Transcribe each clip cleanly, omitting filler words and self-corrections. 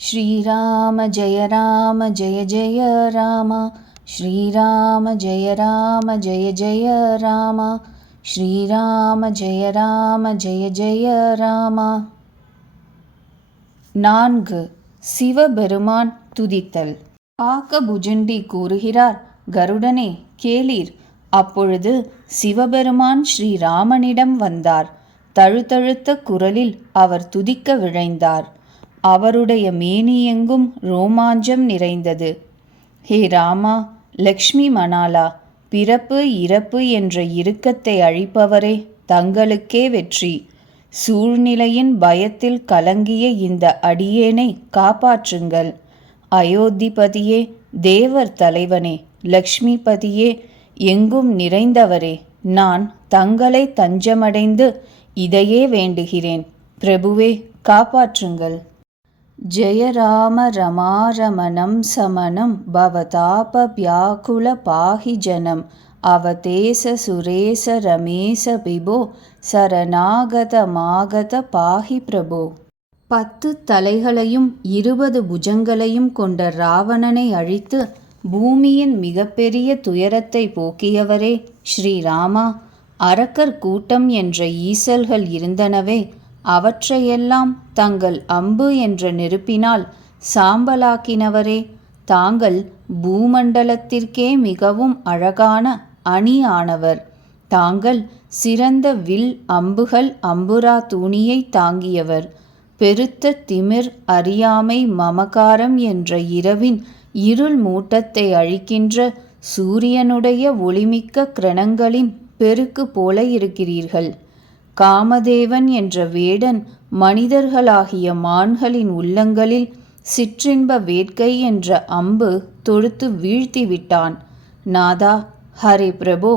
ஸ்ரீராம ஜெய ராம ஜெய ஜெய ராமா, ஸ்ரீராம ஜெய ராம ஜெய ஜெய ராமா, ஸ்ரீராம ஜெய ராம ஜெய ஜெய ராமா. 4. சிவபெருமான் துதித்தல். ஆக்கபுஜண்டி கூறுகிறார், கருடனே கேளீர். அப்பொழுது சிவபெருமான் ஸ்ரீராமனிடம் வந்தார். தழுதழுத்த குரலில் அவர் துதிக்க விழைந்தார். அவருடைய மேனியெங்கும் ரோமாஞ்சம் நிறைந்தது. ஹே ராமா, லக்ஷ்மி மணாலா, பிறப்பு இறப்பு என்ற இறுக்கத்தை அழிப்பவரே, தங்களுக்கே வெற்றி. சூழ்நிலையின் பயத்தில் கலங்கிய இந்த அடியேனை காப்பாற்றுங்கள். அயோத்திபதியே, தேவர் தலைவனே, லக்ஷ்மிபதியே, எங்கும் நிறைந்தவரே, நான் தங்களை தஞ்சமடைந்து இதையே வேண்டுகிறேன். பிரபுவே, காப்பாற்றுங்கள். ஜெய ராம ரமாரமணம் சமணம் பவதாப வியாக்குல பாஹி ஜனம் அவதேச சுரேச ரமேச பிபோ சரணாகத மாகத பாஹி பிரபோ. 10 தலைகளையும் 20 புஜங்களையும் கொண்ட ராவணனை அழித்து பூமியின் மிகப்பெரிய துயரத்தை போக்கியவரே ஸ்ரீராமா, அரக்கர் கூட்டம் என்ற ஈசல்கள் இருந்தனவே, அவற்றையெல்லாம் தங்கள் அம்பு என்ற நெருப்பினால் சாம்பலாக்கினவரே, தாங்கள் பூமண்டலத்திற்கே மிகவும் அழகான அணி ஆனவர். தாங்கள் சிறந்த வில் அம்புகள் அம்புரா தூணியை தாங்கியவர். பெருத்த திமிர் அறியாமை மமகாரம் என்ற இரவின் இருள் மூட்டத்தை அழிக்கின்ற சூரியனுடைய ஒளிமிக்க கிரணங்களின் பெருக்கு போல இருக்கிறீர்கள். காமதேவன் என்ற வேடன் மனிதர்களாகிய மான்களின் உள்ளங்களில் சிற்றின்ப வேட்கை என்ற அம்பு தொடுத்து வீழ்த்திவிட்டான். நாதா, ஹரே பிரபோ,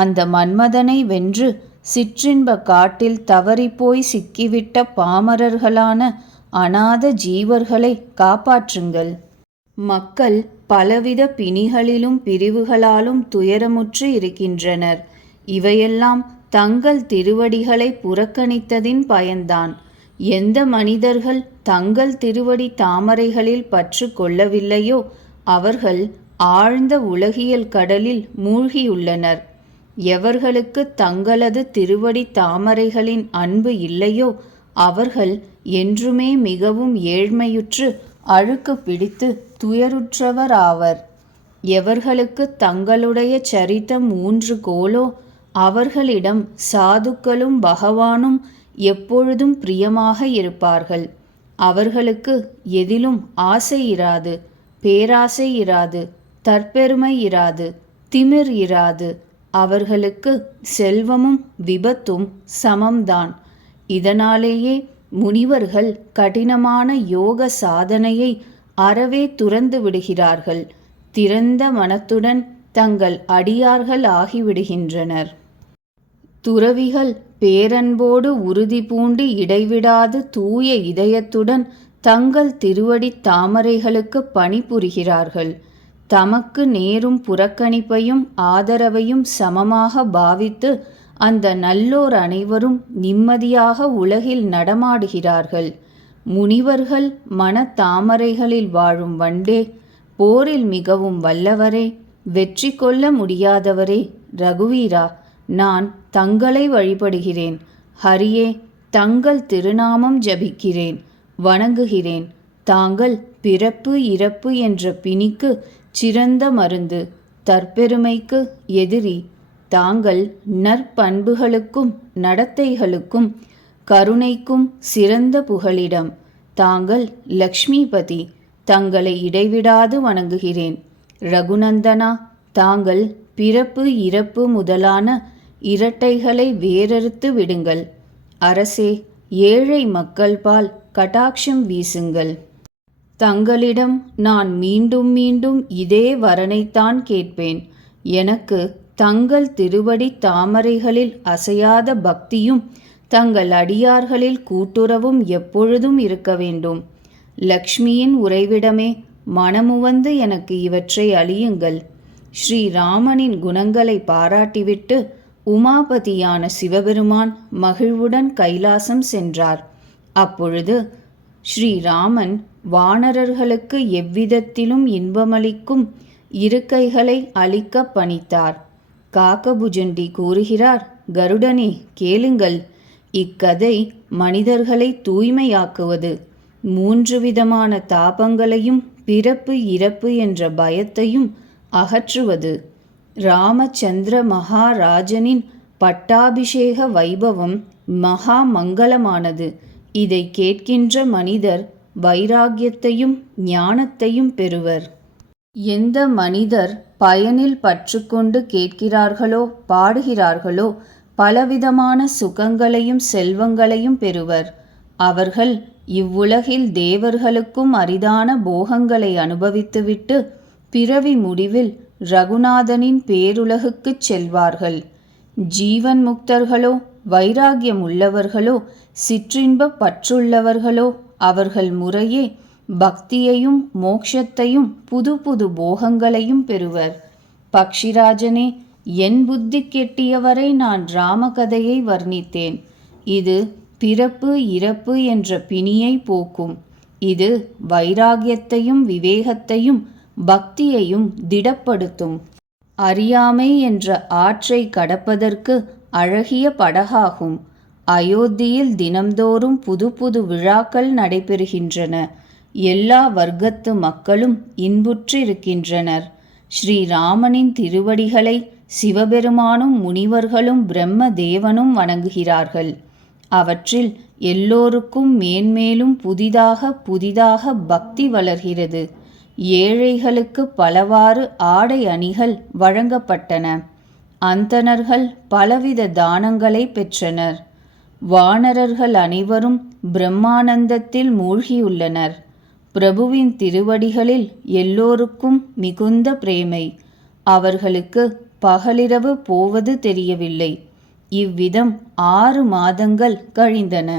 அந்த மன்மதனை வென்று சிற்றின்ப காட்டில் தவறிப்போய் சிக்கிவிட்ட பாமரர்களான அநாத ஜீவர்களை காப்பாற்றுங்கள். மக்கள் பலவித பிணிகளிலும் பிரிவுகளாலும் துயரமுற்று இருக்கின்றனர். இவையெல்லாம் தங்கள் திருவடிகளை புறக்கணித்ததின் பயன்தான். எந்த மனிதர்கள் தங்கள் திருவடி தாமரைகளில் பற்று கொள்ளவில்லையோ அவர்கள் ஆழ்ந்த உலகியல் கடலில் மூழ்கியுள்ளனர். எவர்களுக்கு தங்களது திருவடி தாமரைகளின் அன்பு இல்லையோ அவர்கள் என்றுமே மிகவும் ஏழ்மையுற்று அழுக்கு பிடித்து துயருற்றவராவர். எவர்களுக்கு தங்களுடைய சரித்தம் ஊன்றுகோலோ அவர்களிடம் சாதுக்களும் பகவானும் எப்பொழுதும் பிரியமாக இருப்பார்கள். அவர்களுக்கு எதிலும் ஆசை இராது, பேராசை இராது, தற்பெருமை இராது, திமிர் இராது. அவர்களுக்கு செல்வமும் விபத்தும் சமம்தான். இதனாலேயே முனிவர்கள் கடினமான யோக சாதனையை அறவே துறந்து விடுகிறார்கள். திறந்த மனத்துடன் தங்கள் அடியார்கள் ஆகிவிடுகின்றனர். துறவிகள் பேரன்போடு உறுதி பூண்டு இடைவிடாது தூய இதயத்துடன் தங்கள் திருவடி தாமரைகளுக்கு பணிபுரிகிறார்கள். தமக்கு நேரும் புறக்கணிப்பையும் ஆதரவையும் சமமாக பாவித்து அந்த நல்லோர் அனைவரும் நிம்மதியாக உலகில் நடமாடுகிறார்கள். முனிவர்கள் மன தாமரைகளில் வாழும் வண்டே, போரில் மிகவும் வல்லவரே, வெற்றி கொள்ள முடியாதவரே, ரகுவீரா, நான் தங்களை வழிபடுகிறேன். ஹரியே, தங்கள் திருநாமம் ஜபிக்கிறேன், வணங்குகிறேன். தாங்கள் பிறப்பு இறப்பு என்ற பிணிக்கு சிறந்த மருந்து, தற்பெருமைக்கு எதிரி. தாங்கள் நற்பண்புகளுக்கும் நடத்தைகளுக்கும் கருணைக்கும் சிறந்த புகலிடம். தாங்கள் லக்ஷ்மிபதி, தங்களை இடைவிடாது வணங்குகிறேன். ரகுநந்தனா, தாங்கள் பிறப்பு இறப்பு முதலான இரட்டைகளை வேறறுத்து விடுங்கள். அரசே, ஏழை மக்கள் பால் கடாட்சம் வீசுங்கள். தங்களிடம் நான் மீண்டும் மீண்டும் இதே வரனைத்தான் கேட்பேன். எனக்கு தங்கள் திருவடி தாமரைகளில் அசையாத பக்தியும் தங்கள் அடியார்களில் கூட்டுறவும் எப்பொழுதும் இருக்க வேண்டும். லக்ஷ்மியின் உறைவிடமே, மனமுவந்து எனக்கு இவற்றை அளியுங்கள். ஸ்ரீராமனின் குணங்களை பாராட்டிவிட்டு உமாபதியான சிவபெருமான் மகிழ்வுடன் கைலாசம் சென்றார். அப்பொழுது ஸ்ரீராமன் வானரர்களுக்கு எவ்விதத்திலும் இன்பமளிக்கும் இருக்கைகளை அளிக்க பணித்தார். காக்கபுஜண்டி கூறுகிறார், கருடனே கேளுங்கள், இக்கதை மனிதர்களை தூய்மையாக்குவது, 3 விதமான தாபங்களையும் பிறப்பு இறப்பு என்ற பயத்தையும் அகற்றுவது. ராமச்சந்திர மகாராஜனின் பட்டாபிஷேக வைபவம் மகா மங்களமானது. இதை கேட்கின்ற மனிதர் வைராகியத்தையும் ஞானத்தையும் பெறுவர். எந்த மனிதர் பயனில் பற்றுக்கொண்டு கேட்கிறார்களோ பாடுகிறார்களோ பலவிதமான சுகங்களையும் செல்வங்களையும் பெறுவர். அவர்கள் இவ்வுலகில் தேவர்களுக்கும் அரிதான போகங்களை அனுபவித்துவிட்டு பிறவி முடிவில் ரகுநாதனின் பேருலகுக்குச் செல்வார்கள். ஜீவன் முக்தர்களோ வைராகியம் உள்ளவர்களோ சிற்றின்ப பற்றுள்ளவர்களோ அவர்கள் முறையே பக்தியையும் மோட்சத்தையும் புது புது போகங்களையும் பெறுவர். பக்ஷிராஜனே, என் புத்தி கெட்டியவரை நான் ராமகதையை வர்ணித்தேன். இது பிறப்பு இறப்பு என்ற பிணியை போக்கும். இது வைராகியத்தையும் விவேகத்தையும் பக்தியையும் திடப்படுத்தும். அறியாமை என்ற ஆற்றை கடப்பதற்கு அழகிய படகாகும். அயோத்தியில் தினம்தோறும் புது புது விழாக்கள் நடைபெறுகின்றன. எல்லா வர்க்கத்து மக்களும் இன்புற்றிருக்கின்றனர். ஸ்ரீராமனின் திருவடிகளை சிவபெருமானும் முனிவர்களும் பிரம்ம தேவனும் வணங்குகிறார்கள். அவற்றில் எல்லோருக்கும் மேன்மேலும் புதிதாக புதிதாக பக்தி வளர்கிறது. ஏழைகளுக்கு பலவாறு ஆடை அணிகள் வழங்கப்பட்டன. அந்தணர்கள் பலவித தானங்களை பெற்றனர். வானரர்கள் அனைவரும் பிரம்மானந்தத்தில் மூழ்கியுள்ளனர். பிரபுவின் திருவடிகளில் எல்லோருக்கும் மிகுந்த பிரேமை. அவர்களுக்கு பகலிரவு போவது தெரியவில்லை. இவ்விதம் 6 மாதங்கள் கழிந்தன.